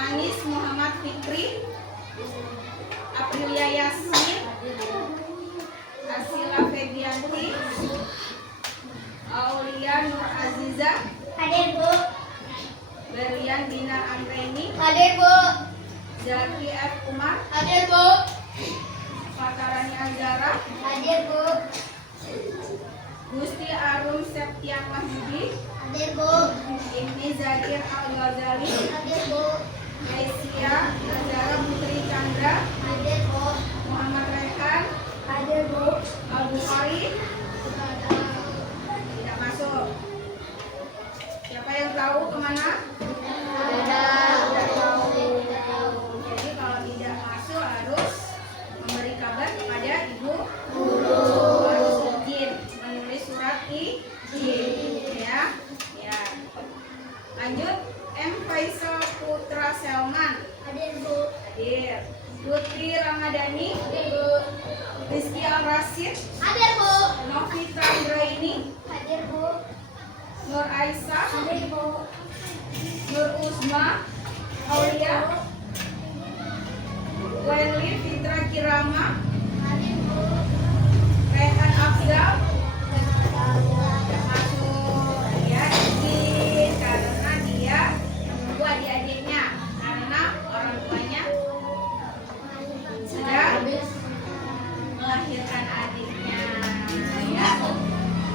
Anis Muhammad Fikri, Aprilia Yasmin, Asila Febianti, Aulia Nur Aziza. Hadir, Bu. Berlian Binar Andreni. Hadir, Bu. Zaki F. Umar. Hadir, Bu. Fakarani Azara. Hadir, Bu. Gusti Arum Septian Wahyudi. Hadir, Bu. Ibni Zakir Al-Ghazali. Hadir, Bu. Aisyah Azara Putri Chandra. Hadir, Bu. Muhammad Rehan. Hadir, Bu. Al-Bukhari. Tidak masuk. Siapa yang tahu kemana? Tidak tahu. Jadi kalau tidak masuk harus memberi kabar kepada ibu. Rizky Al-Rasyid, Hadir, Bu. Novita Indraini, Hadir, Bu. Nur Aisyah, Hadir, Bu. Nur Uzma Aulia, Wenli Fitra Kirama, Hadir, Bu. Rehan Afzal, masuk ya izin karena dia menunggu adik-adiknya karena orang tuanya sudah melahirkan adiknya ya,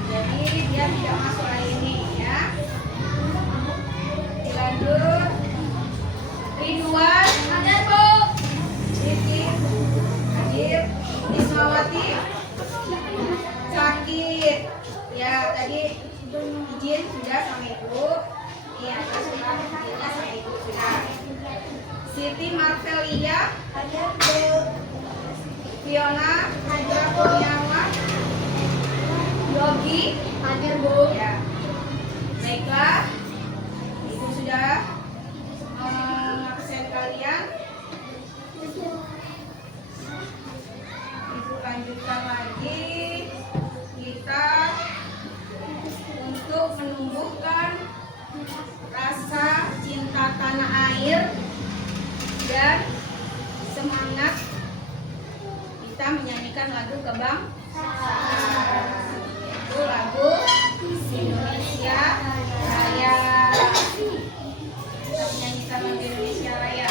jadi dia tidak masuk hari ini ya. Dilanjut Ridwan, Hadir, Bu. Riti hadir, Ismawati sakit ya, tadi izin sudah sama ibu, iya sudah izinnya sama ibu sudah. Siti Marvelia, Hadir, Bu. Fiona Hajar Kurniawan, Yogi Hadir, Bu. ya. Baiklah, ibu sudah mengabsen kalian. Ibu lanjutkan lagi kita untuk menumbuhkan rasa cinta tanah air dan semangat kita menyanyikan lagu kebangsaan, yaitu lagu Indonesia Raya. Kita menyanyikan lagu Indonesia Raya.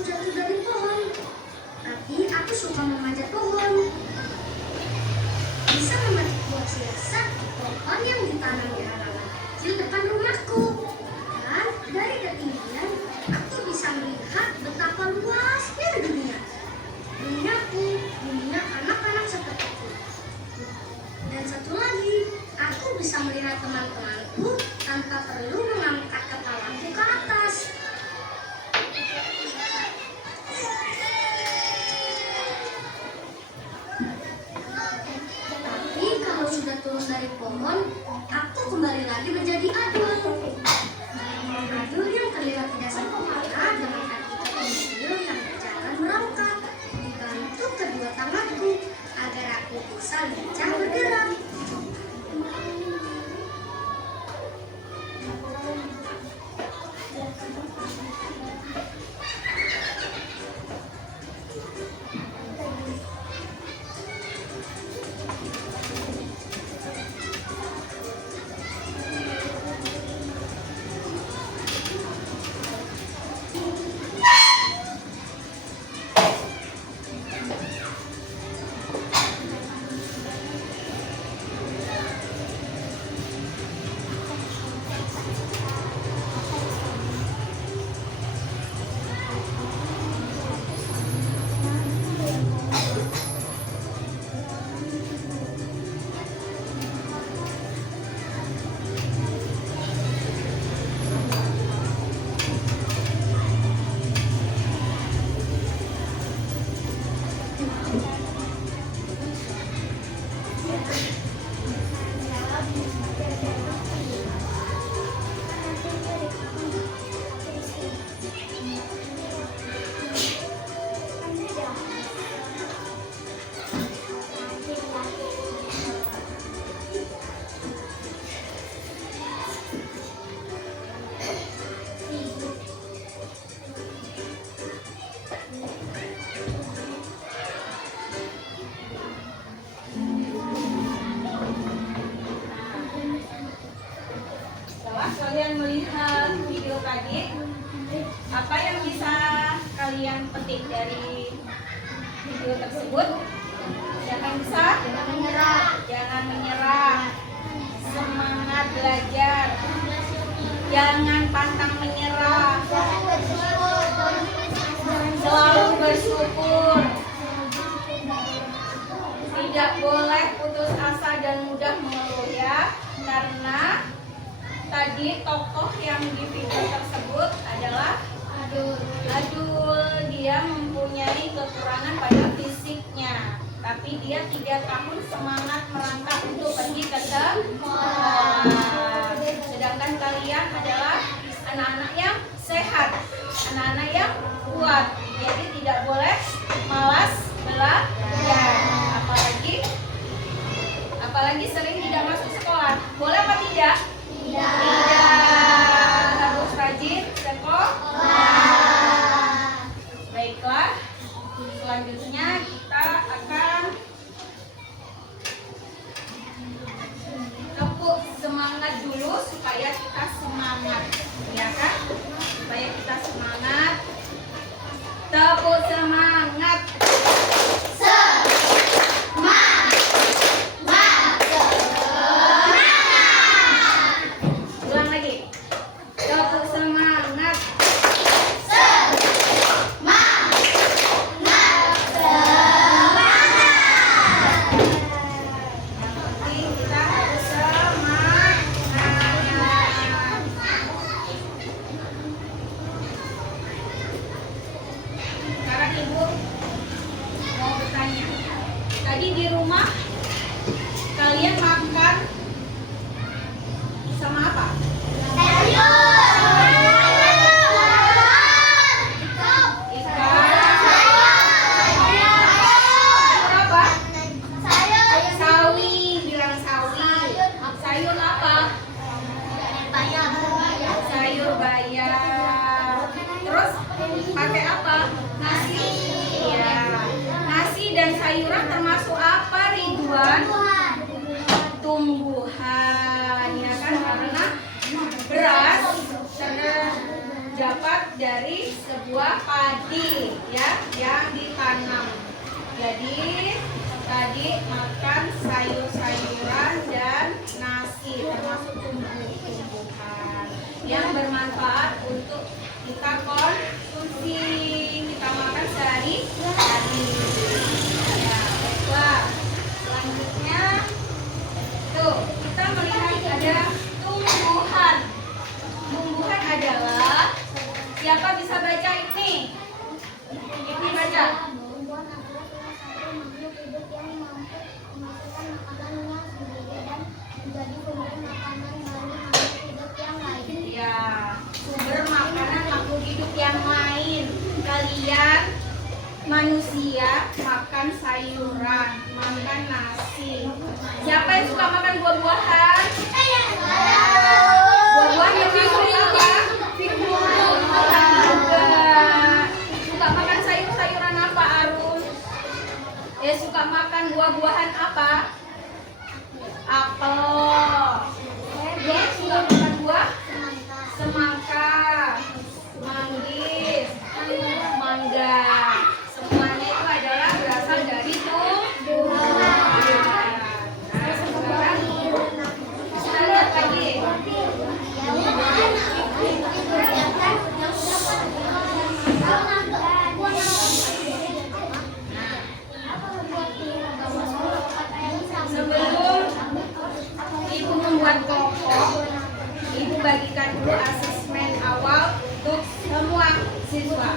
aku jatuh dari pohon. Tapi aku suka memanjat pohon. Bisa memetik buah siasat di pohon yang ditanam di halaman kecil depan rumahku. Dan dari ketinggian, aku bisa melihat betapa luasnya dunia. Duniaku, dunia anak-anak sepertiku. Dan satu lagi, aku bisa melihat teman-temanku tanpa perlu mengangkat kepalaku ke atas. Tapi kalau sudah turun dari pohon, aku kembali lagi menjadi adul. Adul yang terlihat tidak sempurna dengan kaki kecil yang berjalan merangkak, dibantu kedua tanganku agar aku bisa lincah bergerak. Setelah kalian melihat video tadi, apa yang bisa kalian petik dari video tersebut? Jangan bisa, jangan menyerah, semangat belajar, jangan pantang menyerah, selalu bersyukur, tidak boleh putus asa dan mudah mengeluh ya, karena tadi tokoh yang di video tersebut adalah Adul. Dia mempunyai kekurangan pada fisiknya, tapi dia 3 tahun semangat merangkak untuk pergi ke sekolah. Sedangkan kalian adalah anak-anak yang sehat, anak-anak yang kuat, jadi tidak boleh malas belajar, apalagi sering tidak masuk sekolah. Boleh apa tidak? Tidak, harus rajin sekolah. Baiklah, selanjutnya kita akan tepuk semangat dulu supaya kita semangat, ya kan? Supaya kita semangat. Tepuk semangat. Ulang lagi. Tepuk semangat. Yang penting kita harus semangat. Sekarang Ibu mau bertanya. Tadi di rumah kalian makan sama apa? Sayur apa? Sawi, bilang sawi. Sayur apa? Sayur bayam. Terus pakai apa? Nasi. Ya. Nasi dan sayuran termasuk apa, Ridwan? buah padi ya yang ditanam. Jadi tadi makan sayur-sayuran dan nasi termasuk tumbuh-tumbuhan yang bermanfaat untuk kita konsumsi, kita makan sehari-hari. Ya, baiklah. Selanjutnya tuh kita melihat ada tumbuhan. Tumbuhan adalah, siapa bisa baca ini? Ini baca. Tumbuhan adalah salah satu makhluk hidup yang mampu menghasilkan makanannya sendiri dan menjadi sumber makanan bagi makhluk hidup yang lain. Ya, sumber makanan makhluk hidup yang lain. Kalian manusia makan sayuran, makan nasi. Siapa yang suka makan buah-buahan? Buah-buahan yang masuk apa? Suka makan sayur-sayuran apa, Arun? Suka makan buah-buahan apa? Apel. Dia suka makan buah? Semangka, manggis, mangga. Semuanya itu adalah berasal dari tumbuhan. Nah, sekarang kita lihat lagi. Sebelum Ibu membuat kelompok, Ibu bagikan dulu asesmen awal untuk semua siswa,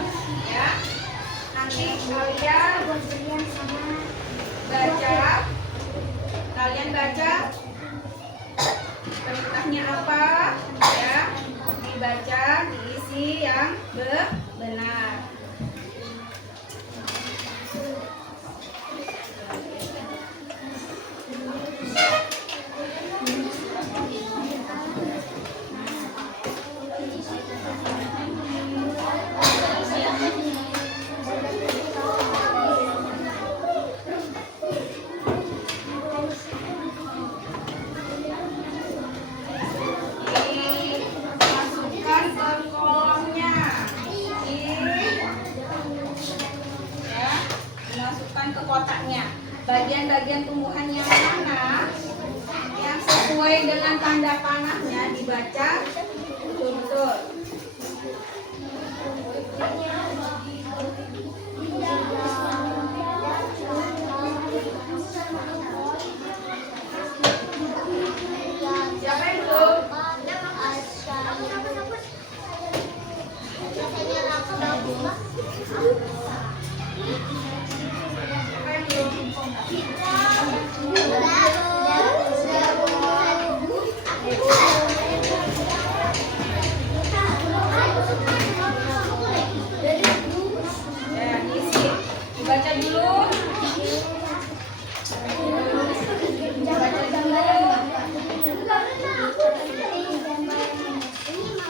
ya. Nanti kalian baca perintahnya apa, ya. Dibaca, diisi yang benar. Dimasukkan ke kolomnya. Ya, dimasukkan ke kotaknya. Bagian-bagian tumbuhan yang mana yang sesuai dengan tanda panahnya dibaca betul-betul. Siapa yang belum? Siapa yang Ya, isi. Dibaca dulu.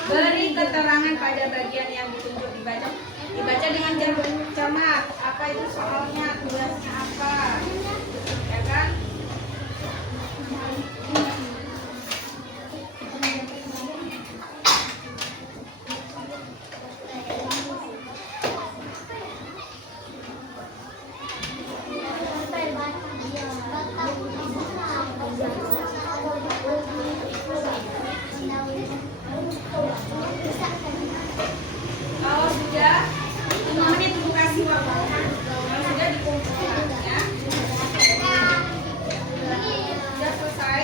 Beri keterangan pada bagian yang ditunjuk dibaca. Dibaca dengan cermat. Apa itu soalnya, tugasnya apa? Ya kan? Kalau sudah 5 menit Ibu kasih waktu. Kalau sudah dikumpulkan, ya. Sudah selesai?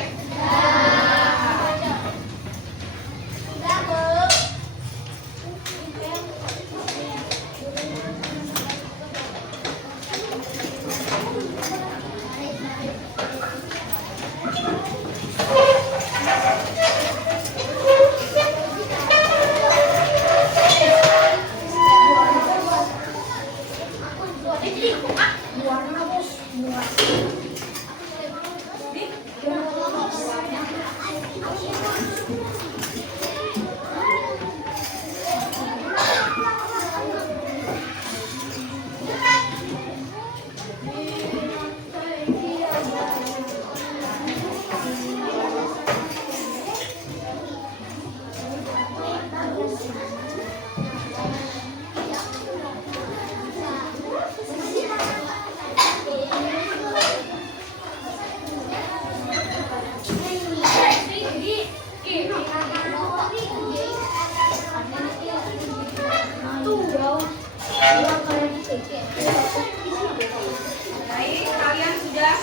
Baik, kalian sudah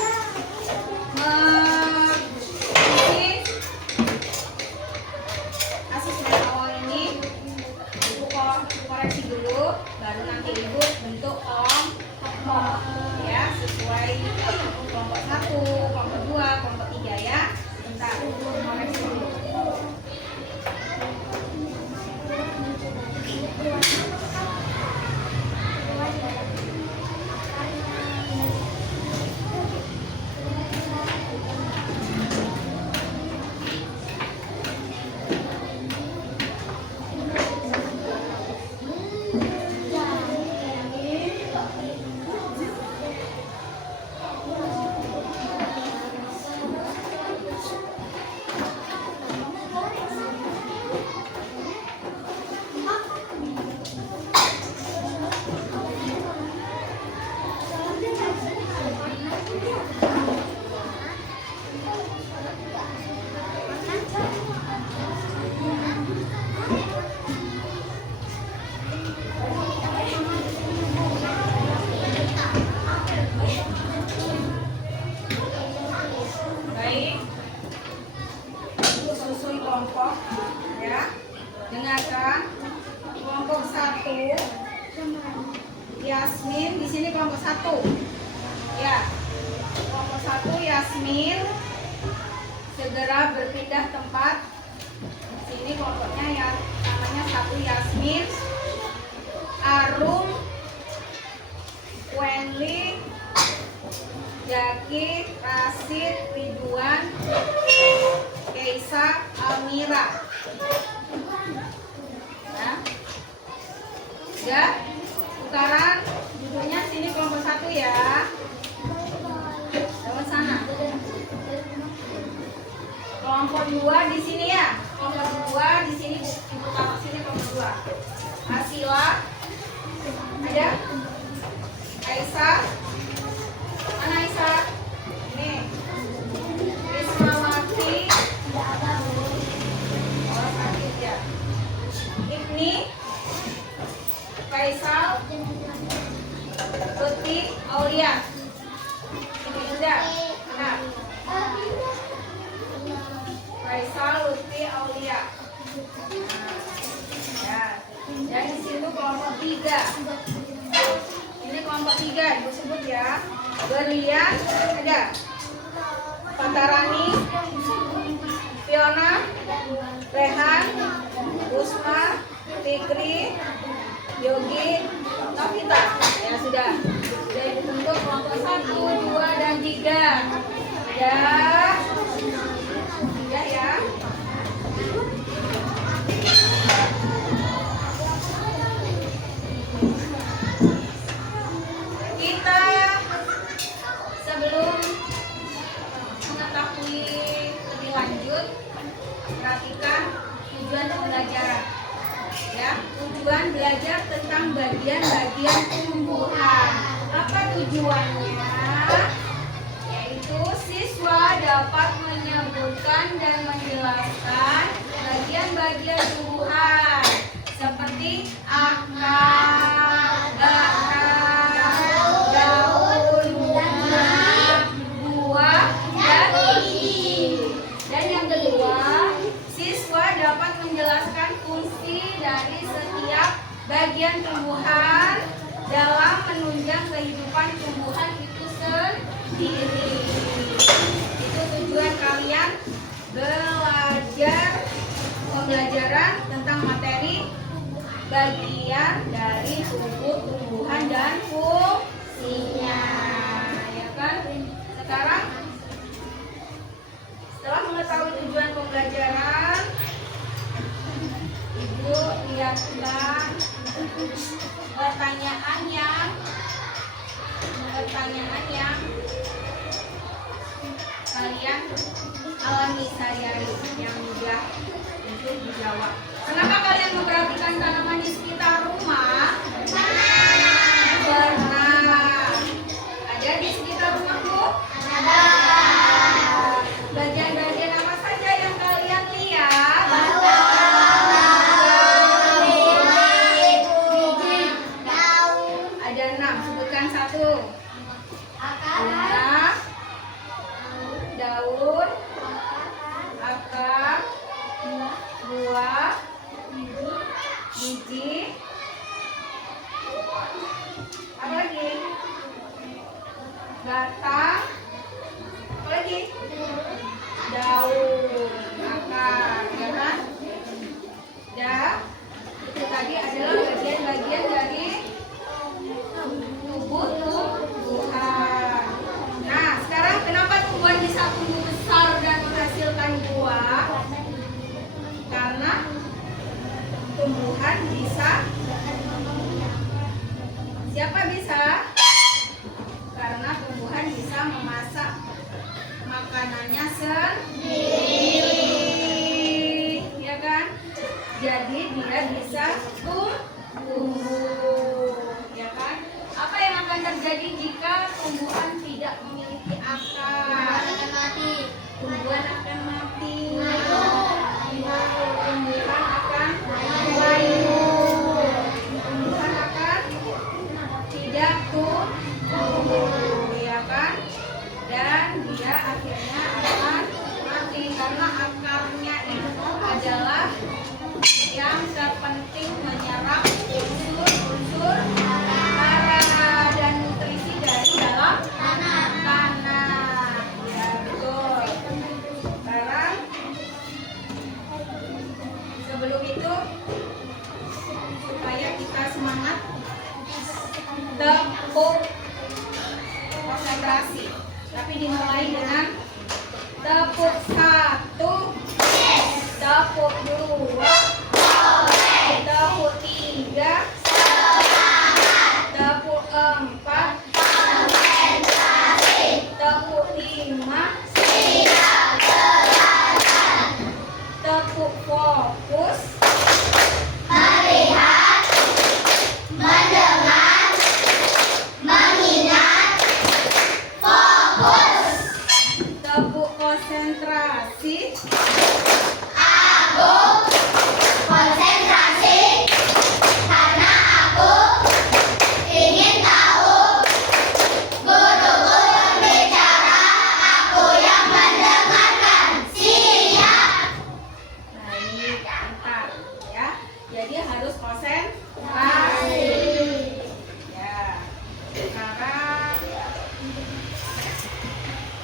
mengisi asesmen awal ini. Ibu koreksi dulu, baru nanti ibu bentuk kelompok ya, sesuai kelompok 1, kelompok 2, kelompok 3 ya. Bentar, koreksi dulu. Baik, susun kelompok ya. Dengarkan, kelompok 1 Yasmin, di sini kelompok 1 ya. Kelompok 1 Yasmin segera berpindah tempat. Sini kelompoknya ya, namanya 1 Yasmin, Arum, Wenli, Jaki, Rasid, Ridwan, Keisa, Almira. Ya. Ya. Sekarang duduknya sini kelompok 1 ya. Lewat sana. Kelompok 2 di sini ya. Kelompok 2 di sini, ibu taruh sini kelompok 2. Asila. Ada? Aisyah. Mana Aisyah? Ini. Rismawati. Oh, sakit ya. Ibni. Faisal. Tuti. Aulia. Ini sudah. Nah. Faisal, Lutfi, Aulia. Ya. Dan di situ kelompok 3. Ini kelompok 3, ibu sebut ya. Berlian, ada Fatarani, Fiona, Rehan, Usma, Fikri, Yogi, Novita. Ya sudah. Sudah ibu bentuk kelompok 1, 2, dan 3. Sudah. Sudah ya. Kita sebelum mengetahui lebih lanjut, perhatikan tujuan pembelajaran. Ya, tujuan belajar tentang bagian-bagian tumbuhan. Apa tujuannya? Yaitu siswa dapat menyebutkan dan menjelaskan bagian-bagian tumbuhan seperti akar, batang, daun, buah, dan biji. Dan yang kedua, siswa dapat menjelaskan fungsi dari setiap bagian tumbuhan dalam menunjang kehidupan tumbuhan itu sendiri. Itu tujuan kalian belajar pembelajaran tentang materi bagian dari tubuh tumbuhan dan fungsinya, ya kan? Sekarang setelah mengetahui tujuan pembelajaran, ibu lihatkan pertanyaan yang kalian alami sehari-hari yang mudah untuk dijawab. Kenapa kalian memperhatikan tanaman di sekitar rumah? Benar. Ada di sekitar rumahmu? Ada. Bagian-bagian apa saja yang kalian lihat? Daun, Langsung. Bunga, daun, akar, buah, biji, apa lagi? Batang, apa lagi? Daun, akar, ya kan? Ya, itu tadi adalah bagian-bagian dari tubuh tumbuhan. Nah, sekarang kenapa tumbuhan bisa tumbuh besar dan menghasilkan buah? Karena tumbuhan bisa. Siapa bisa? Karena tumbuhan bisa memasak makanannya sendiri, ya kan? Jadi dia bisa tumbuh, ya kan? Apa yang akan terjadi jika tumbuhan tidak memiliki akar? Tumbuhan akan mati. Tumbuhan akan layu. Tumbuhan akan tidak tumbuh, ya kan? Dan dia akhirnya akan mati karena akarnya itu adalah yang terpenting menyerap unsur-unsur hara dan nutrisi dari dalam tanah. Ya, betul. Sekarang sebelum itu supaya kita semangat, tepuk konsentrasi. Tapi dimulai dengan tepuk 1, tepuk 2, tepuk 3, tepuk 4, tepuk 5, tepuk fokus, tepuk konsentrasi, baik, mantap ya. Jadi harus konsentrasi. Ya. Sekarang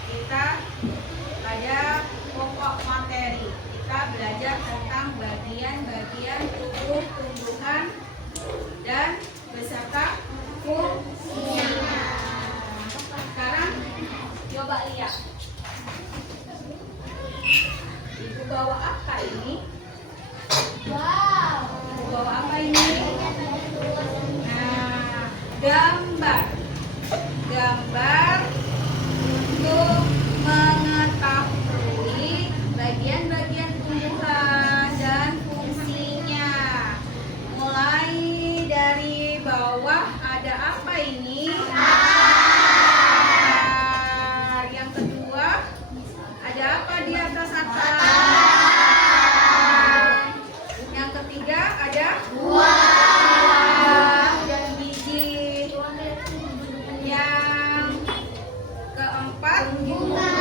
kita pada pokok materi. Kita belajar tentang bagian-bagian tubuh tumbuhan dan beserta fungsinya. Sekarang coba lihat. Ibu bawa apa ini? Ibu bawa apa ini? Nah, gambar. Gambar untuk mengetahui bagian-bagian tumbuhan dan fungsinya. Mulai dari bawah ada apa ini? Akar. Yang kedua, ada apa di atas akar? Yang ketiga ada buah dan biji. Yang keempat bunga.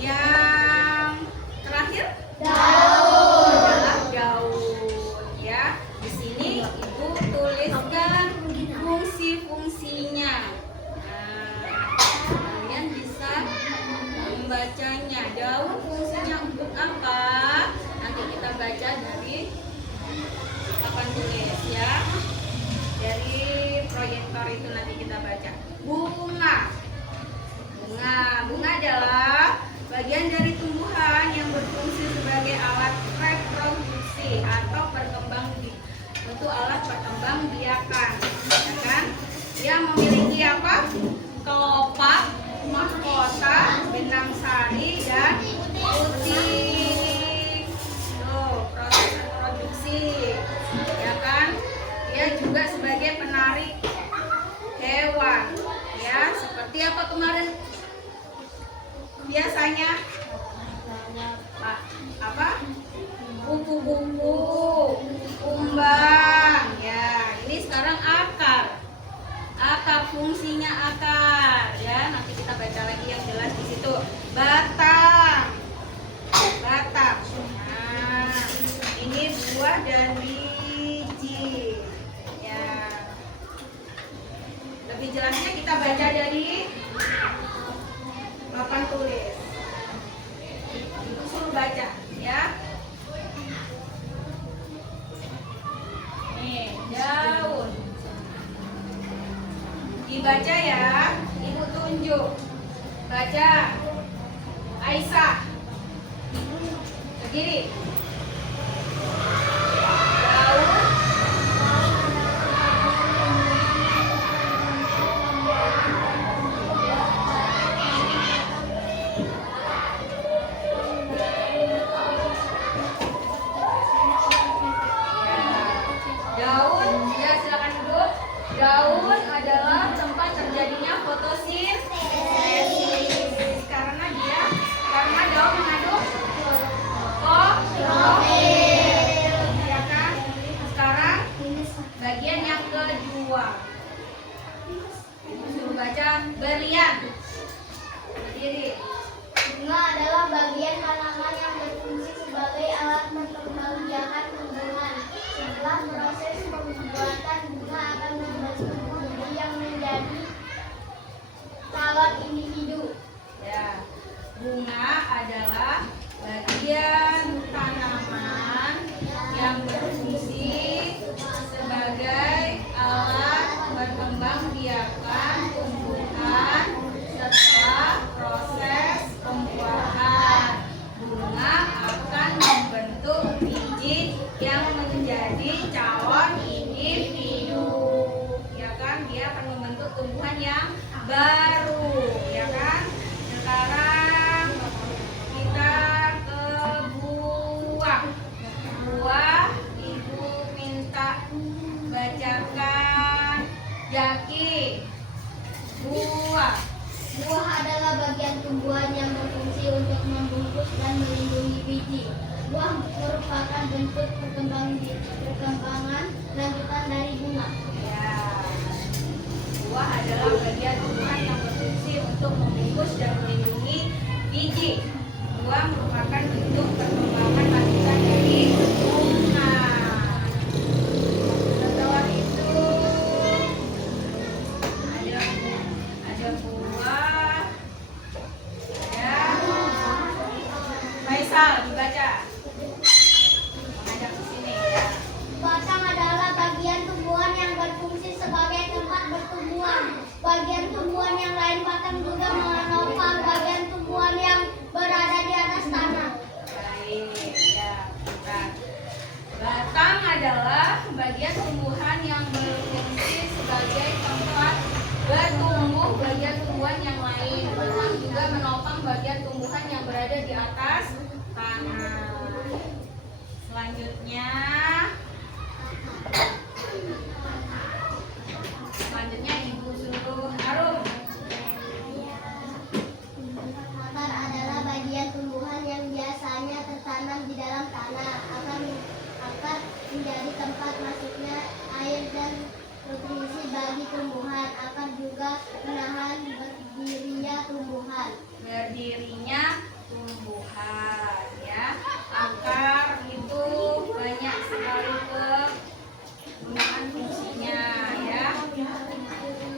Yang terakhir adalah daun, ya. Di sini Ibu tuliskan fungsi-fungsinya. Nah, kalian bisa membacanya. Daun fungsinya untuk apa? Nanti kita baca dari papan tulis, ya. Dari proyektor itu nanti kita baca. Bunga. Bunga adalah bagian dari tumbuhan yang berfungsi sebagai alat reproduksi atau untuk alat perkembangbiakan, ya kan? Dia memiliki apa? Kelopak, mahkota, benang sari, dan putih. Tuh, proses reproduksi, ya kan? Dia juga sebagai penarik hewan, ya. Seperti apa kemarin? Biasanya apa? Kupu-kupu, kumbang, ya. Ini sekarang akar. dibaca ya. Ibu tunjuk. Baca. Aisyah. Berdiri. Daud. Daun, ya silakan duduk. Daun adalah tempat terjadinya fotosintesis karena daun mengandung klorofil, ya kan? Sekarang bagian yang kedua. Suruh baca berlian. Berdiri. Bunga adalah bagian tanaman yang berfungsi sebagai alat memperkembangbiakan tumbuhan. Setelah proses pembuatan, bunga akan membentuk biji yang menjadi calon individu. Ya, bunga adalah bagian tanaman yang berfungsi sebagai alat berkembangbiakan tumbuhan setelah proses pembuahan. Bunga akan membentuk biji yang menjadi calon individu, ya kan? Dia akan membentuk tumbuhan yang baru, ya kan? Sekarang kita ke buah. Buah, ibu minta bacakan. Jaki. Buah. Buah adalah bagian tumbuhan yang berfungsi untuk membungkus dan melindungi biji. Buah merupakan bentuk perkembangan lanjutan dari bunga. Ya. Buah adalah bagian tumbuhan yang berfungsi untuk membungkus dan melindungi biji. Buah merupakan bentuk perkembangan lanjutan dari bunga. Setelah itu ada buah. Ada Faisal, dibaca. Mengajak ke sini ya. Batang adalah bagian tumbuhan yang berfungsi sebagai tempat pertumbuhan. Bagian tumbuhan yang lain batang juga menopang bagian tumbuhan yang berada di atas tanah. Baik, ya, bukan. Batang adalah bagian tumbuhan yang berfungsi sebagai tempat bertumbuh bagian tumbuhan yang lain. Batang juga menopang bagian tumbuhan yang berada di atas tanah. Selanjutnya ibu suruh Arum. Akar adalah bagian tumbuhan yang biasanya tertanam di dalam tanah. Akar menjadi tempat masuknya air dan nutrisi bagi tumbuhan. Akar juga menahan berdirinya tumbuhan. Berdirinya tumbuhan, ya. Akar itu banyak sekali kegunaan fungsinya, ya.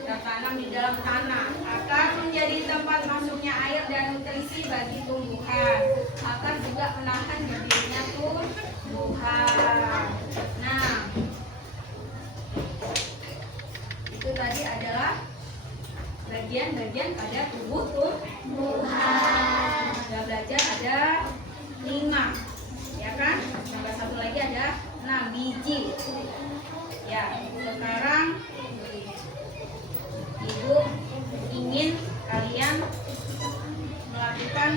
Tertanam di dalam tanah. Akar menjadi tempat masuknya air dan nutrisi bagi tumbuhan. Akar juga menahan berdirinya tumbuhan. Nah, itu tadi adalah bagian-bagian pada tubuh tumbuhan. Sudah belajar ada 5, ya kan? Tambah satu lagi ada 6 biji. Ya, sekarang ibu ingin kalian melakukan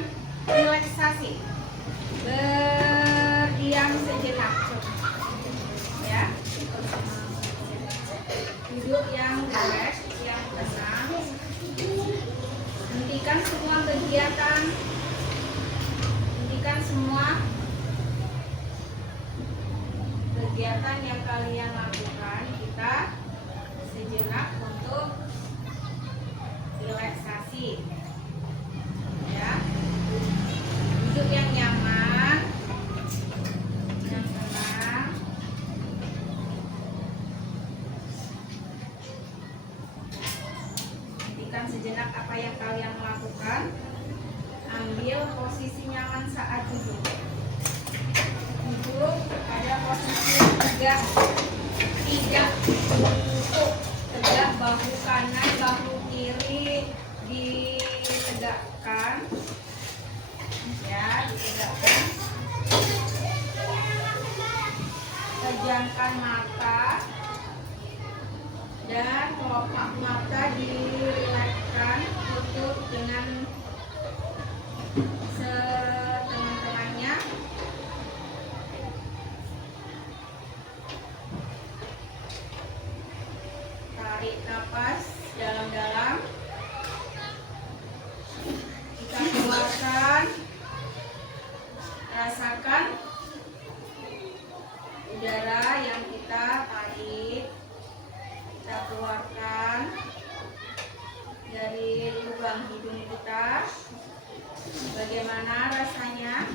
relaksasi, berdiam sejenak, ya. Duduk yang rileks, yang tenang. Hentikan semua kegiatan, hentikan semua kegiatan yang kalian lakukan. Kita sejenak untuk relaksasi, ya. Duduk yang nyaman, yang tenang. Hentikan sejenak apa yang kalian lakukan. Ambil posisi nyaman saat duduk. Duduk pada posisi tegak, tidak bungkuk, tegak bahu kanan, bahu kiri ditegakkan, ya, ditegakkan. Pejamkan mata dan kelopak mata dirilekskan, tutup dengan setengah-tengahnya. Tarik nafas dalam-dalam. Kita keluarkan. Rasakan udara yang kita tarik, kita keluarkan dari lubang hidung kita. Bagaimana rasanya?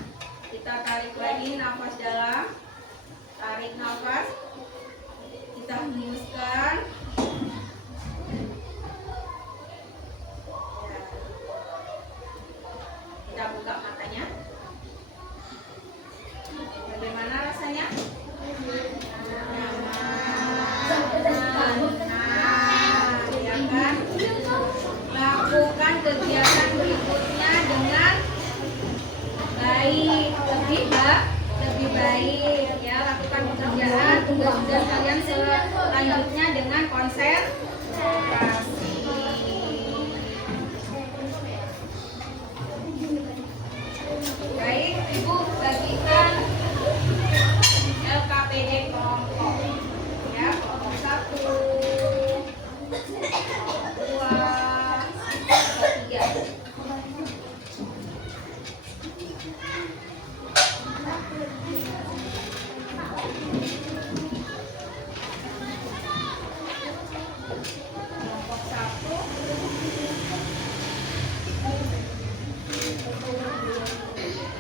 Kita tarik lagi nafas dalam. Tarik nafas. Kita hembuskan. Kita buka matanya. Bagaimana rasanya? Ya kan? Lakukan kegiatan berikutnya dengan baik, lebih baik, ya. Lakukan pekerjaan tugas-tugas kalian selanjutnya dengan konsentrasi. Baik, Ibu bagikan LKPD kelompok, ya, kelompok 1, 2, 3. Kelompok 1,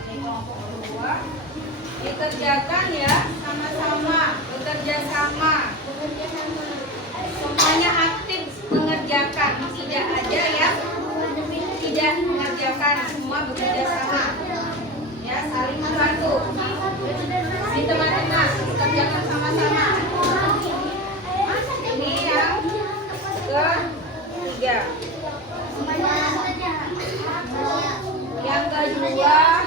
ini kelompok 2. Dikerjakan ya, sama-sama, bekerja sama. Semuanya aktif mengerjakan, tidak ada yang tidak mengerjakan, semua bekerja sama. Ya, saling membantu. Di tengah-tengah, kerjakan sama-sama. Ini yang ketiga. Yang kedua,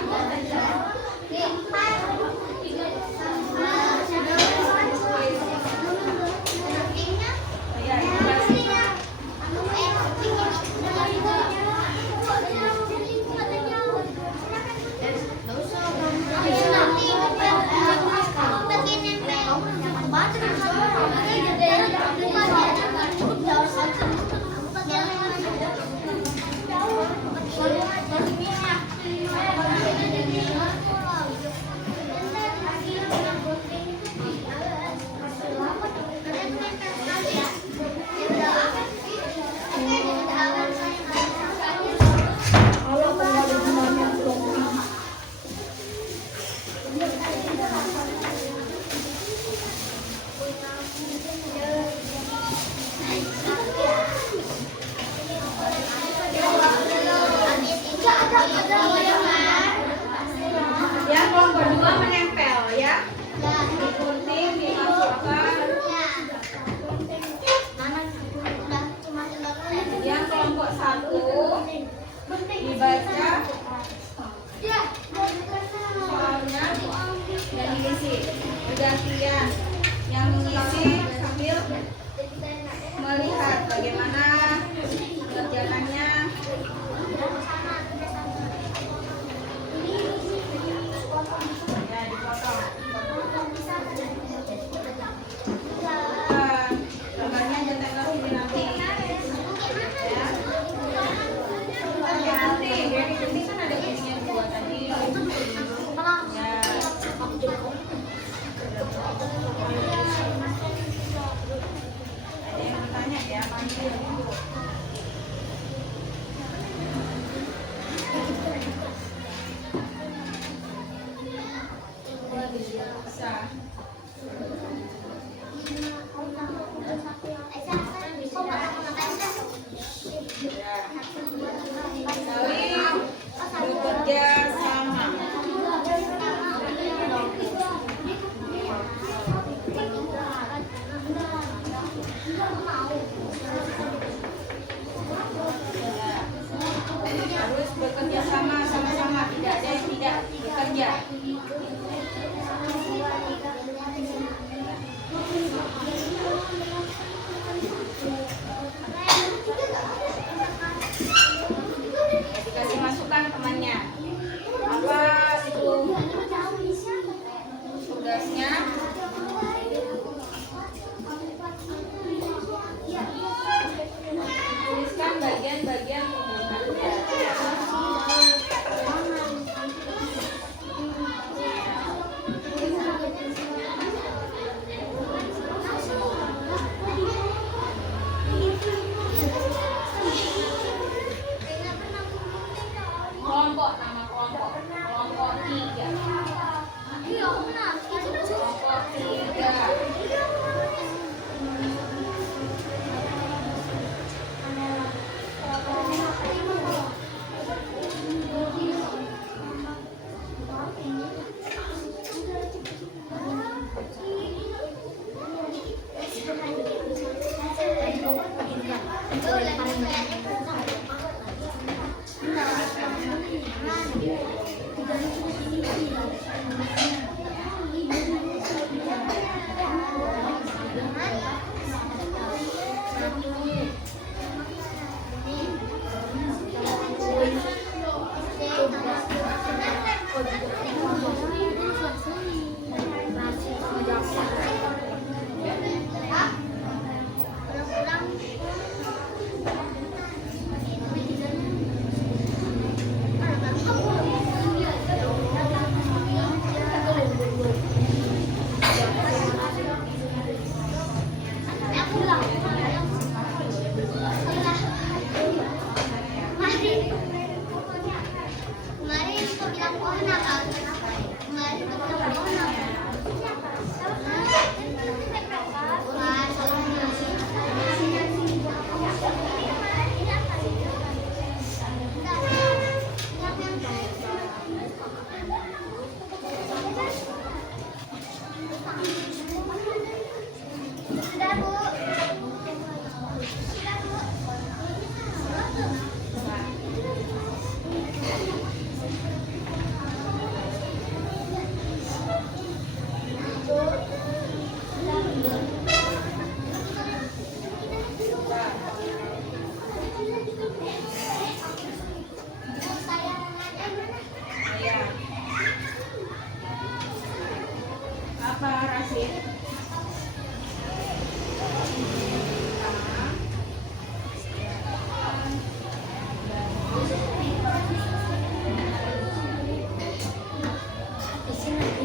Apa Rasid?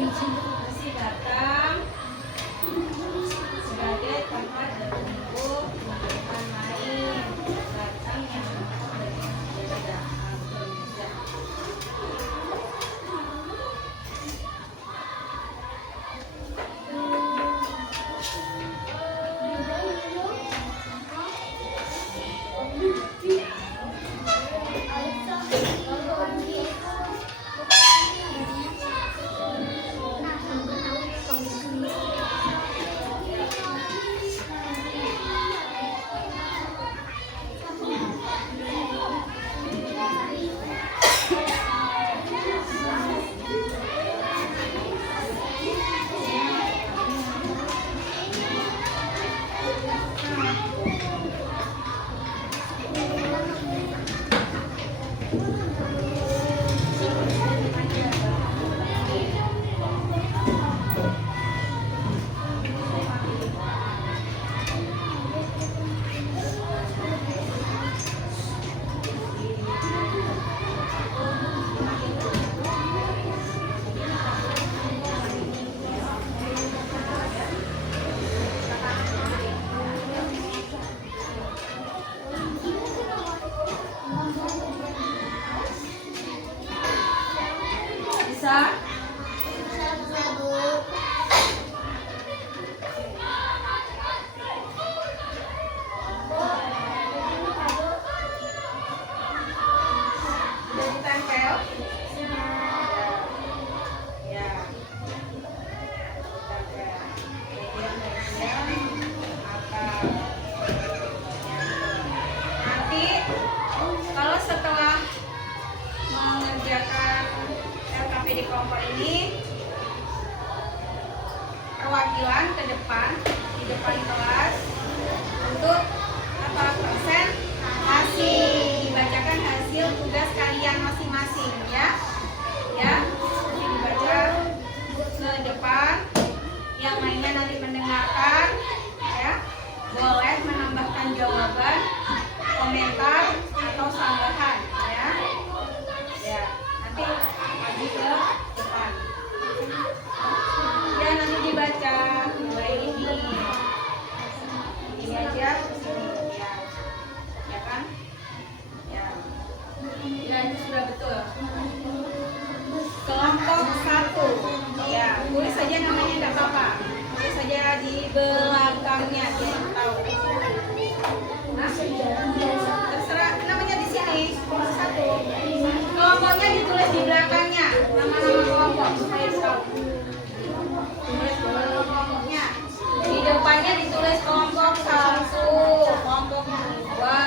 Masih datang sebagai tempat berkumpul untuk main. Datang yang berbeda. Bisa? Udah ditempel? Ya. Ditempel. Bagian-bagian apa? Nanti kalau setelah mengerjakan LKP di kelompok ini, perwakilan ke depan di depan kelas untuk apa? Presentasi, dibacakan hasil tugas kalian masing-masing ya. Ya, nanti dibaca ke depan, yang lainnya nanti mendengarkan ya. Boleh menambahkan jawaban, komentar atau tambahan ya. Ya, nanti lagi ke depan. Ya, nanti dibaca mulai ini aja sini ya. Ya kan? Ya. Ya, itu sudah betul. Kelompok 1. Ya, tulis saja namanya enggak apa-apa. Tulis saja di belakangnya biar tahu. Nah, terserah namanya di sini. Kelompok 1. Kelompoknya ditulis di belakangnya, nama-nama kelompok supaya tahu. Tulis kelompoknya. Di depannya ditulis kelompok 1, kelompok 2,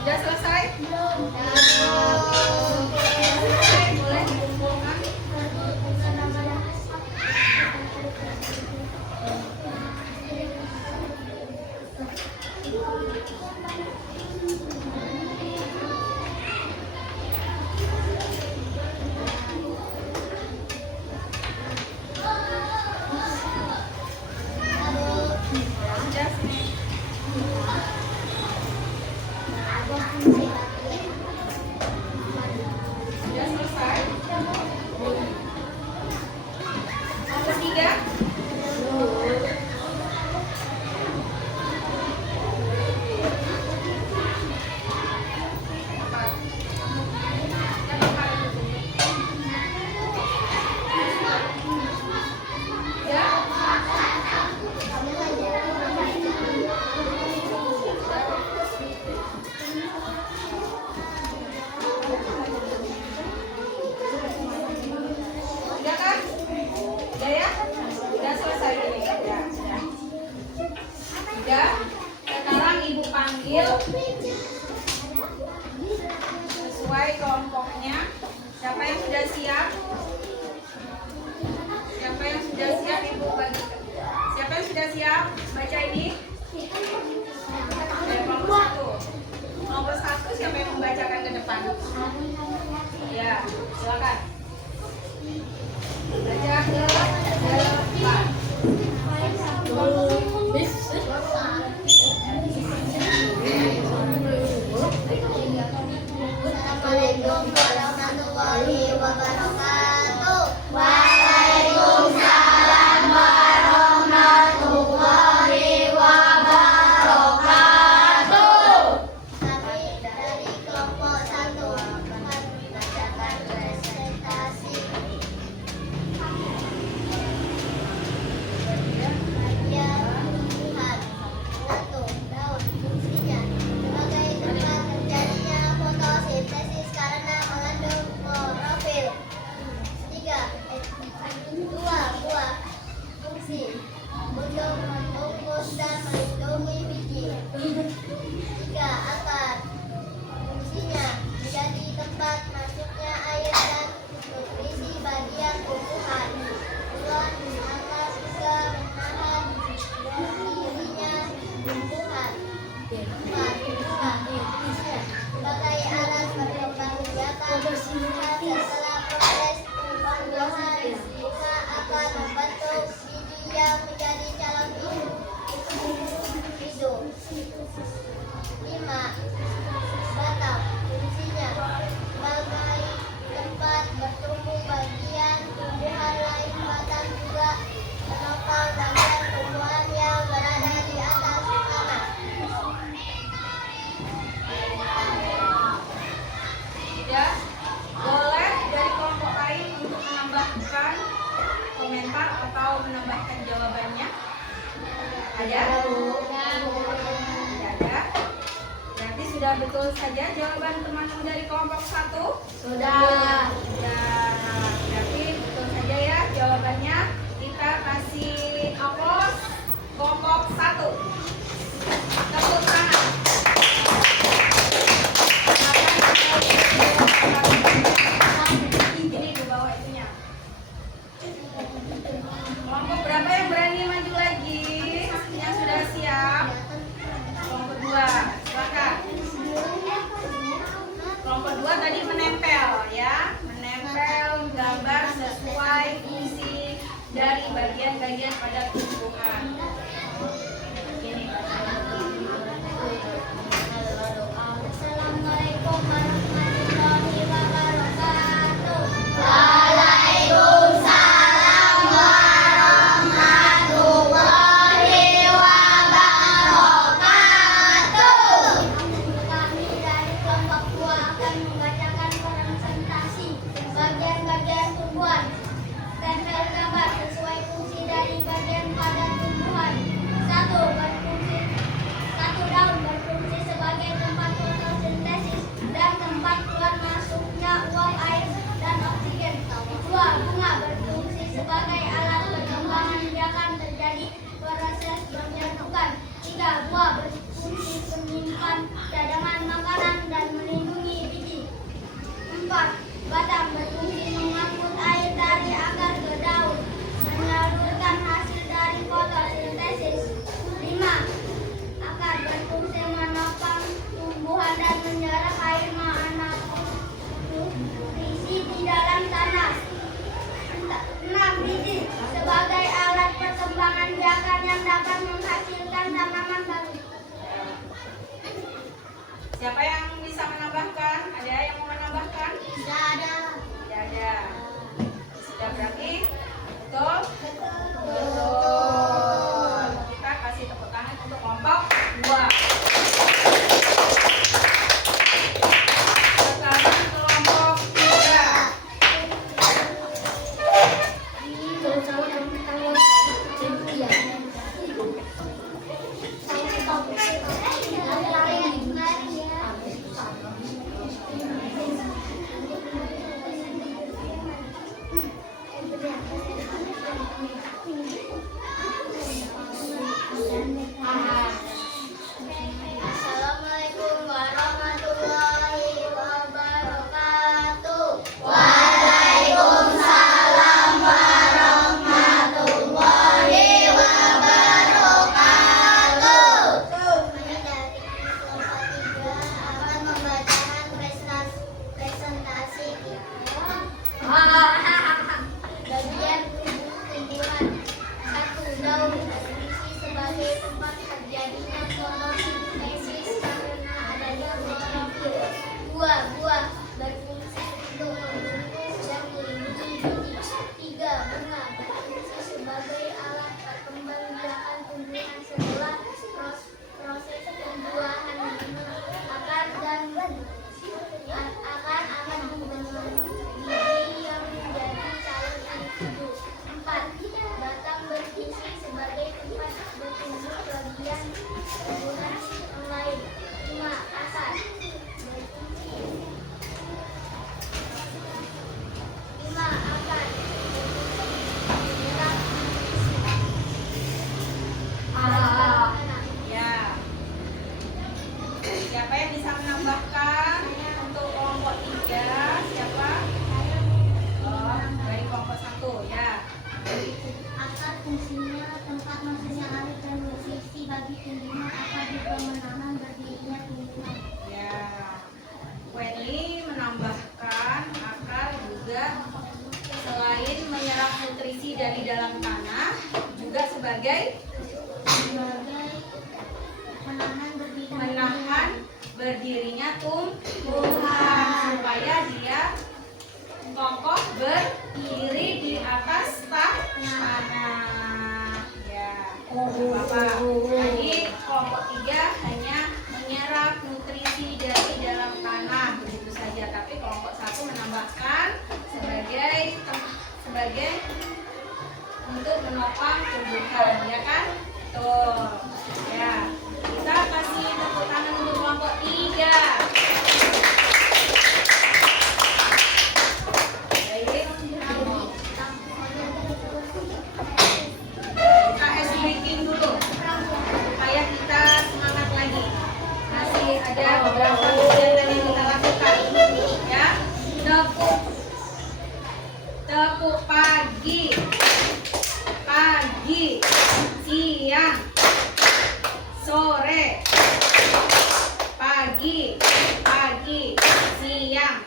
Sudah selesai? Selesai, boleh dikumpulkan. Sudah sini. Sudah selesai? Nomor 3. Sudah kan? Sudah ya? Sudah selesai ini? Ya, sudah. Sudah. Sekarang ibu panggil sesuai kelompoknya. Siapa yang sudah siap? Siapa yang sudah siap ibu bagi? Siapa yang sudah siap? Baca ini. Kelompok 1. Kelompok 1 siapa yang membacakan ke depan? Ya, silakan. Baca ke depan. Assalamualaikum warahmatullahi wabarakatuh. Waalaikumsalam warahmatullahi wabarakatuh. Kami dari kelompok 1 akan membacakan presentasi. Bagian tumbuhan, satu, daun, fungsinya sebagai tempat terjadinya fotosintesis karena mengandung klorofil. 3, buah, fungsi untuk membungkus dan melindungi biji. 3, akar, fungsinya menjadi tempat masuknya air dan nutrisi bagian tumbuhan. 2, akar juga menahan berdirinya tumbuhan. 4, fungsinya sebagai alat perkembangbiakan tumbuhan setelah proses pembuahan. 5, akan membentuk biji yang menjadi calon hidup. 5, batang, fungsinya sebagai tempat bertumbuh bagian tumbuhan lain. Batang juga menopang bagian tumbuhan yang berada di atas tanah. Ya, boleh dari kelompok lain untuk menambahkan komentar atau menambahkan jawabannya. Ada? Tidak ada. Berarti sudah betul saja jawaban teman-teman dari kelompok 1? Sudah. Sudah. Berarti betul saja ya jawabannya. Kita kasih aplaus kelompok 1. Tepuk tangan. Ini di bawah itunya. Kelompok berapa yang berani maju lagi? Yang sudah siap? Kelompok 2, silakan. Kelompok 2 tadi menempel ya, menempel gambar sesuai fungsi dari bagian-bagian pada tumbuhan. Ini. Assalamualaikum warahmatullahi wabarakatuh. Waalaikumsalam warahmatullahi wabarakatuh. Kami dari kelompok 2 akan membacakan presentasi bagian-bagian tumbuhan. Tempel gambar sesuai fungsi dari bagian berdirinya tumbuhan supaya dia kokoh berdiri di atas tanah. Ya, Bapak. Tadi kelompok 3 hanya menyerap nutrisi dari dalam tanah begitu saja, tapi kelompok 1 menambahkan sebagai untuk menopang tumbuhan, ya kan? Tuh, ya. Kita kasih tepuk tangan untuk kelompok 3. Baik. Kita ice breaking dulu supaya kita semangat lagi. Masih ada beberapa kegiatan yang kita lakukan, ya. Tepuk pagi, siang, sore, pagi, siang,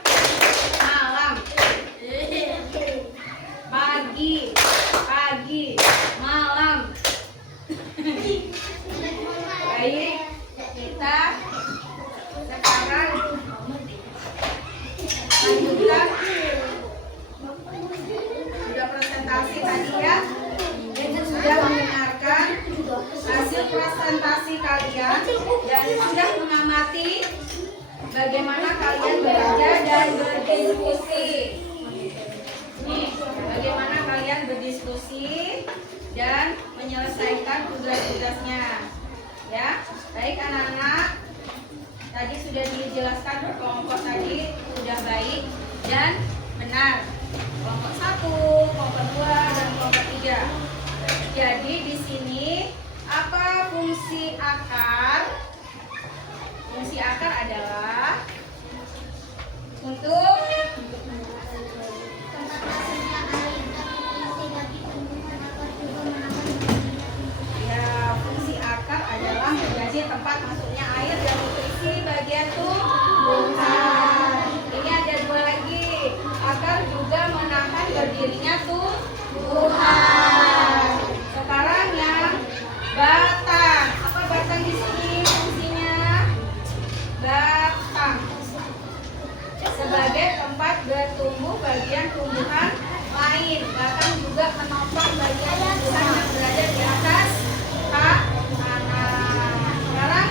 malam, pagi, malam. Baik, kita sekarang lanjutkan. Sudah presentasi tadi ya, sudah mendengarkan hasil presentasi kalian dan sudah mengamati bagaimana kalian belajar dan berdiskusi. Nih, bagaimana kalian berdiskusi dan menyelesaikan tugas-tugasnya. Ya, baik anak-anak. Tadi sudah dijelaskan berkelompok tadi sudah baik dan benar. Kelompok 1, kelompok 2, dan kelompok 3. Jadi di sini apa fungsi akar? Fungsi akar adalah untuk fungsi akar adalah menjadi tempat masuknya air dan nutrisi bagian tumbuhan. Ini ada 2 lagi. Akar juga menahan berdirinya tumbuhan. Sekarang yang batang. Apa batang di sini fungsinya? Batang sebagai tempat bertumbuh bagian tumbuhan lain. Batang juga menopang bagian tumbuhan yang berada di atas tanah. Sekarang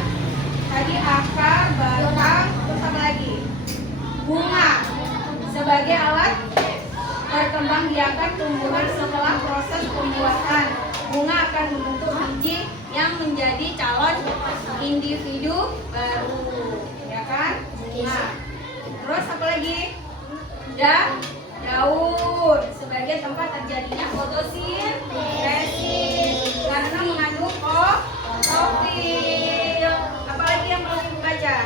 tadi akar, batang, terus apa lagi? Bunga sebagai alat berkembang biakan tumbuhan setelah proses pembuahan. Bunga akan membentuk biji yang menjadi calon individu baru, ya kan? Nah, terus apa lagi? Daun sebagai tempat terjadinya fotosintesis karena mengandung klorofil. Apalagi yang perlu dibaca?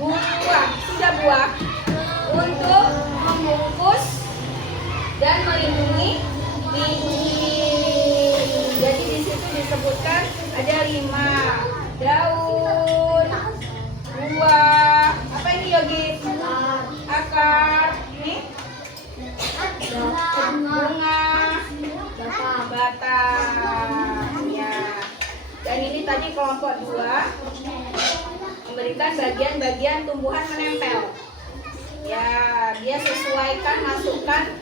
Buah, sudah buah untuk membungkus dan melindungi biji. Jadi di situ disebutkan ada 5: daun, buah, apa ini Yogi? Akar, ini bunga, batang, ya. Dan ini tadi kelompok 2 memberikan bagian-bagian tumbuhan menempel. Ya, dia sesuaikan, masukkan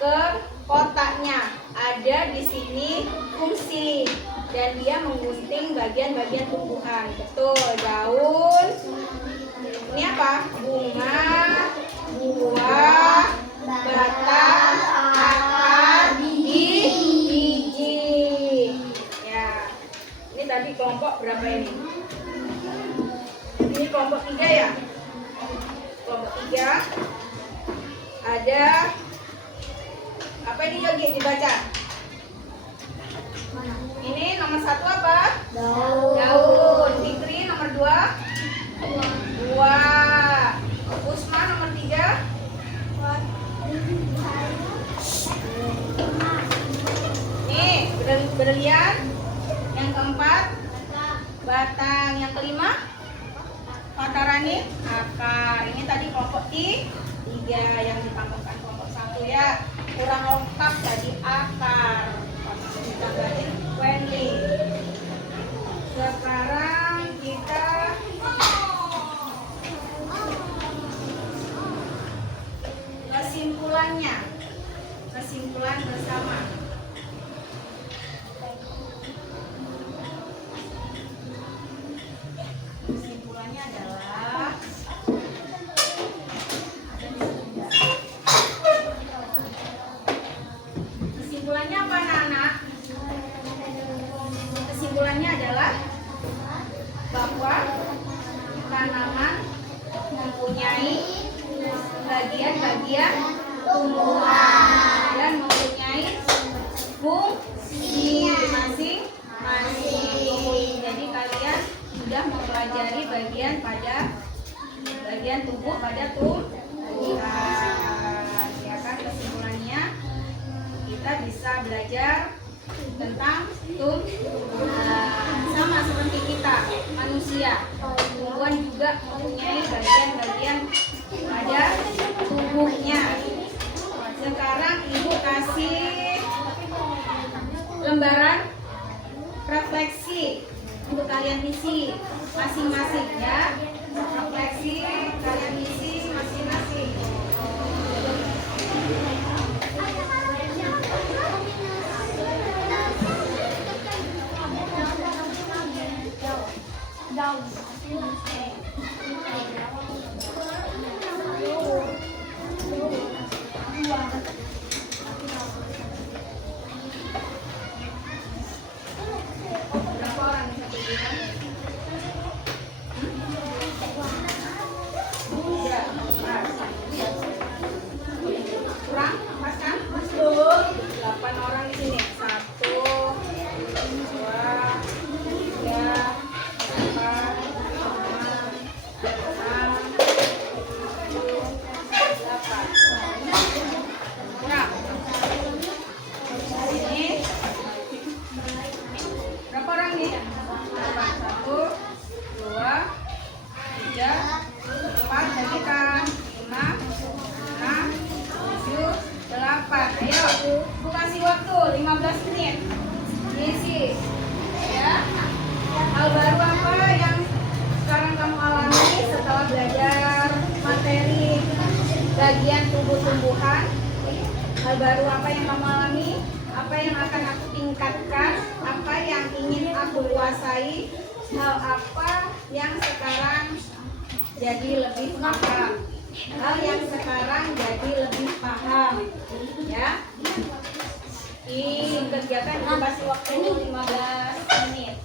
ke kotaknya. Ada di sini fungsi dan dia menggunting bagian-bagian tumbuhan. Betul, daun. Ini apa? Bunga, buah, batang, akar, biji. Ya. Ini tadi kelompok berapa ini? Ini kelompok 3 ya? Kelompok 3 ada apa ini Yogi dibaca? Ini nomor 1 apa? Daun. Fikri nomor 2? Buah. Usma nomor 3? Nih, berlian. Yang keempat? Batang. Yang kelima? Patarani? Akar. Ini tadi kelompok 3 yang ditambahkan kelompok 1 ya. Kurang lengkap tadi akar. Ditambahin Wendy. Sekarang kita kesimpulannya adalah kesimpulannya apa anak-anak? Kesimpulannya adalah bahwa tanaman mempunyai bagian-bagian tumbuhan dan mempunyai fungsi masing-masing. Jadi kalian sudah mempelajari bagian tubuh pada tumbuhan. Ya kan, kesimpulannya kita bisa belajar tentang tumbuhan. Sama seperti kita manusia, tumbuhan juga mempunyai bagian-bagian pada tubuhnya. Sekarang ibu kasih lembaran refleksi untuk kalian isi masing-masing ya. Refleksi kalian isi masing-masing. Berapa orang yang satu bulan? Tiga, pas. Kurang? Pas kan? Belum. 8 orang di sini. 1, 2, 3, 4, 5, 6, 7, 8. Nah, ini berapa orang nih? 1, 2, 3, 4, bagikan 5, 6, 7, 8. Ayo, aku kasih waktu 15 menit. Isi. Ya. Hal baru apa yang sekarang kamu alami setelah belajar materi bagian tubuh tumbuhan? Hal baru apa yang kamu alami? Apa yang akan aku tingkatkan? Apa yang ingin aku kuasai? Hal apa yang sekarang jadi lebih paham? Hal yang sekarang jadi lebih paham, ya. Di kegiatan itu kasih waktu 15 menit,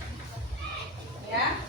ya.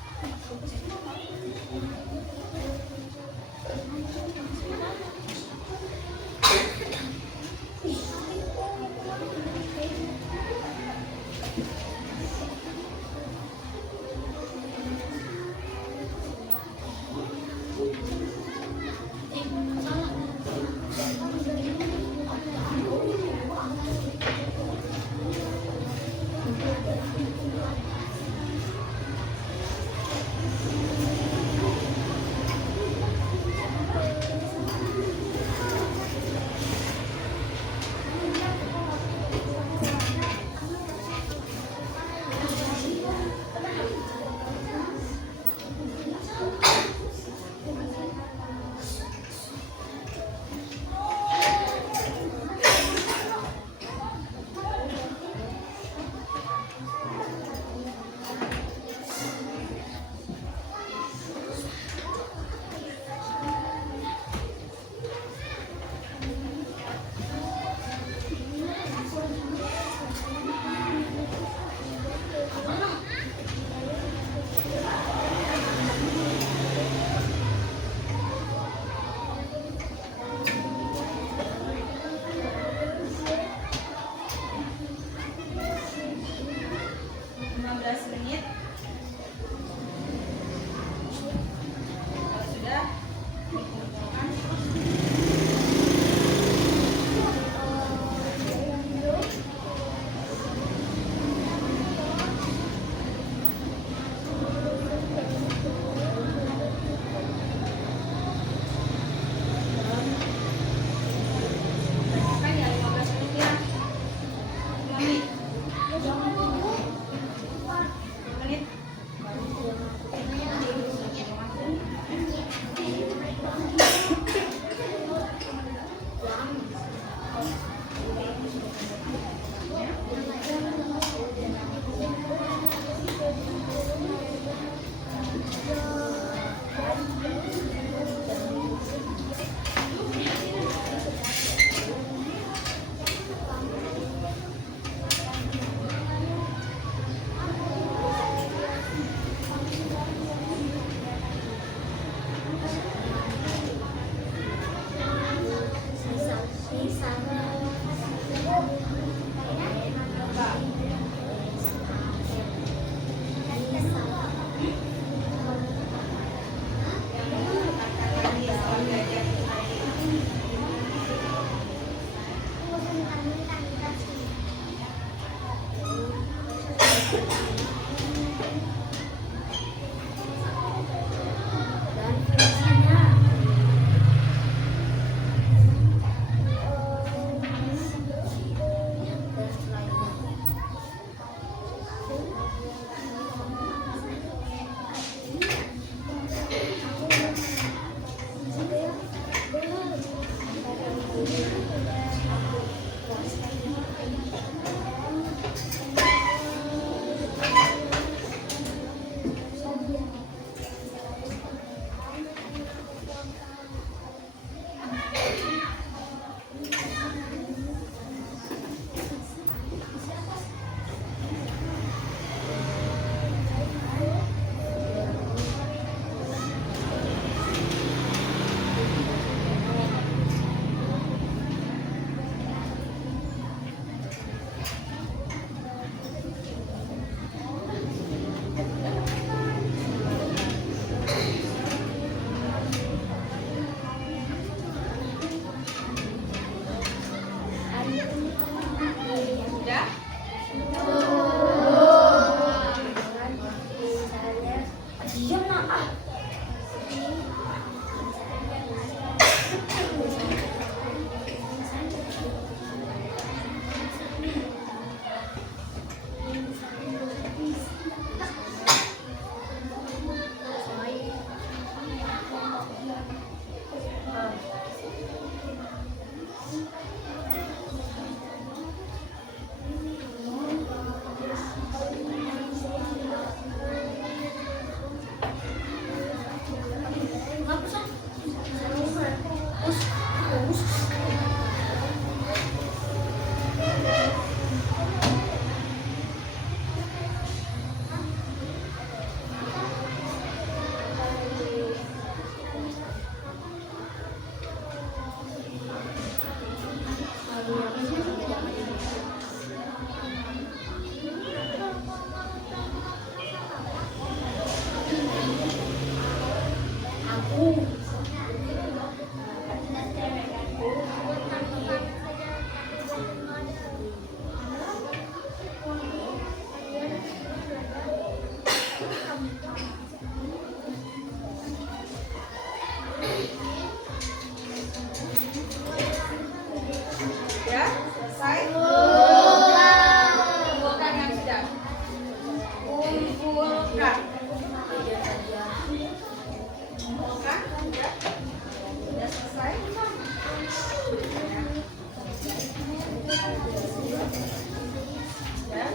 Ya, selesai. Kumpulkan yang sudah. Kumpulkan. Kumpulkan. Sudah selesai. Ya.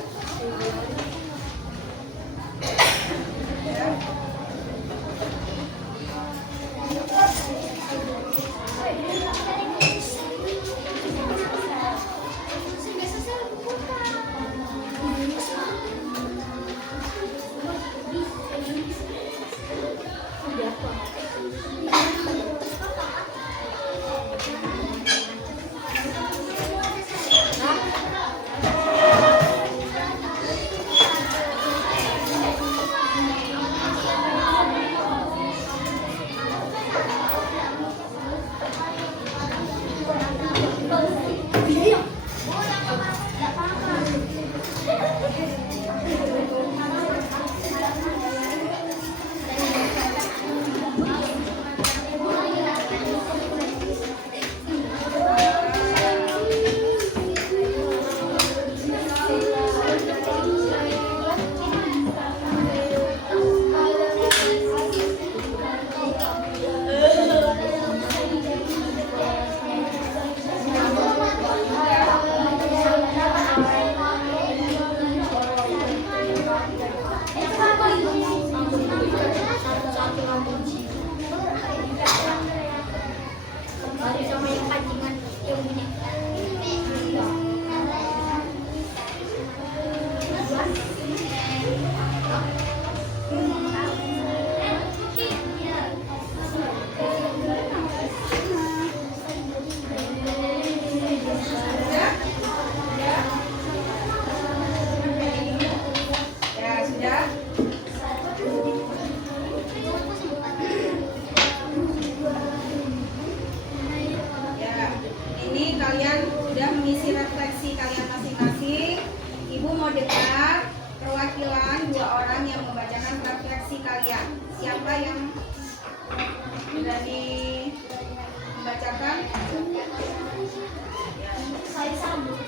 Ya. Siapa yang berani membacakan? Saisa sama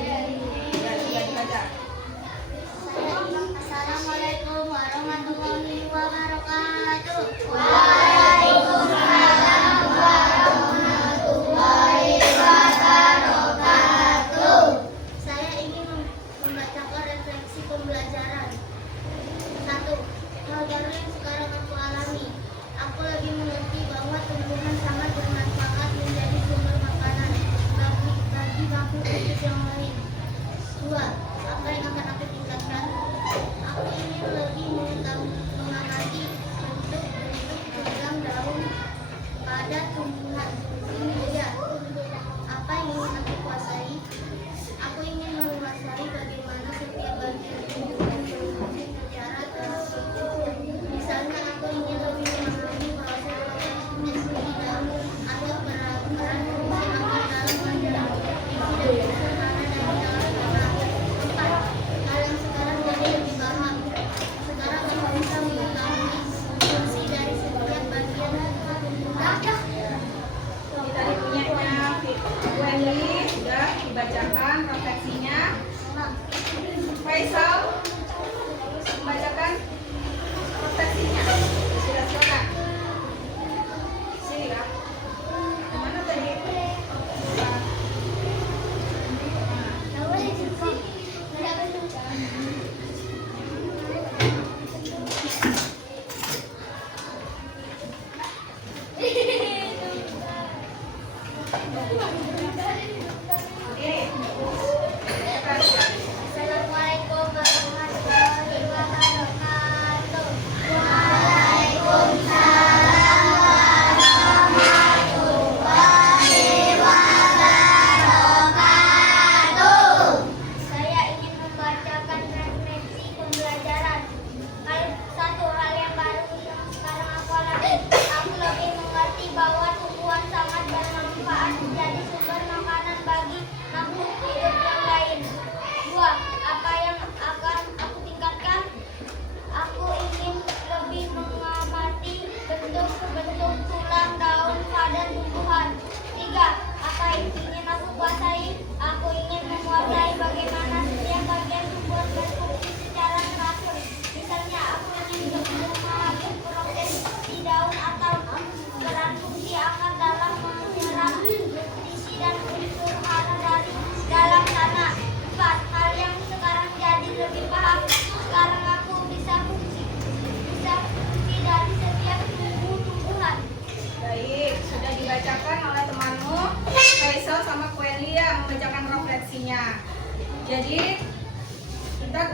ya, sudah dibaca. Assalamualaikum warahmatullahi wabarakatuh. Waalaikumsalam warahmatullahi wabarakatuh. Saya ingin membacakan refleksi pembelajaran. 1. Hal baru yang sekarang aku alami. Aku lagi mengerti bahwa tumbuhan sangat bermanfaat menjadi sumber makanan bagi makhluk hidup yang lain. 2. Apa yang akan aku tingkatkan? Aku ingin lebih mengamati bentuk-bentuk beragam daun pada tumbuhan. 3. Apa yang ingin aku kuasai? Aku ingin menguasai bagaimana setiap bagian tubuh berfungsi secara terstruktur. Misalnya, aku ingin lebih memahami bahwa setiap spesies daun atau peran fungsi akar dalam menjaga sederhana dan dalam tanah. 4.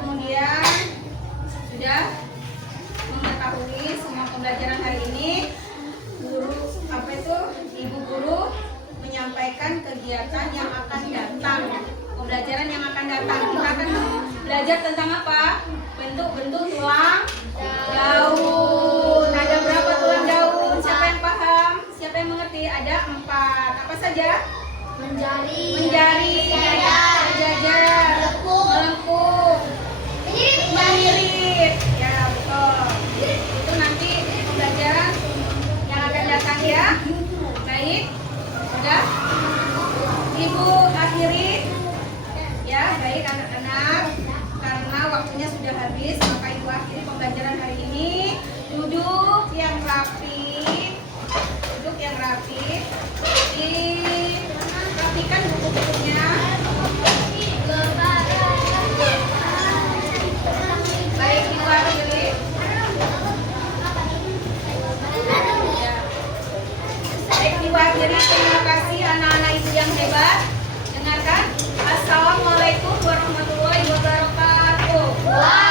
kemudian sudah mengetahui semua pembelajaran hari ini, ibu guru menyampaikan kegiatan yang akan datang, pembelajaran yang akan datang. Kita akan belajar tentang apa? Bentuk-bentuk tulang daun. Ada berapa tulang daun? Siapa yang paham? Siapa yang mengerti? Ada 4. Apa saja? Menjari, berjajar, melengkung, mengirit. Ya, betul. Itu nanti pembelajaran yang akan datang ya. Baik, sudah Ibu akhiri. Ya, baik anak-anak. Karena waktunya sudah habis, maka Ibu akhiri pembelajaran hari ini. Duduk yang rapi. Duduk yang rapi. Dirapikan buku-bukunya. Baik, Ibu akhiri. Ya. Baik, Ibu akhiri. Terima kasih anak-anak Ibu yang hebat. Dengarkan. Assalamualaikum warahmatullahi wabarakatuh.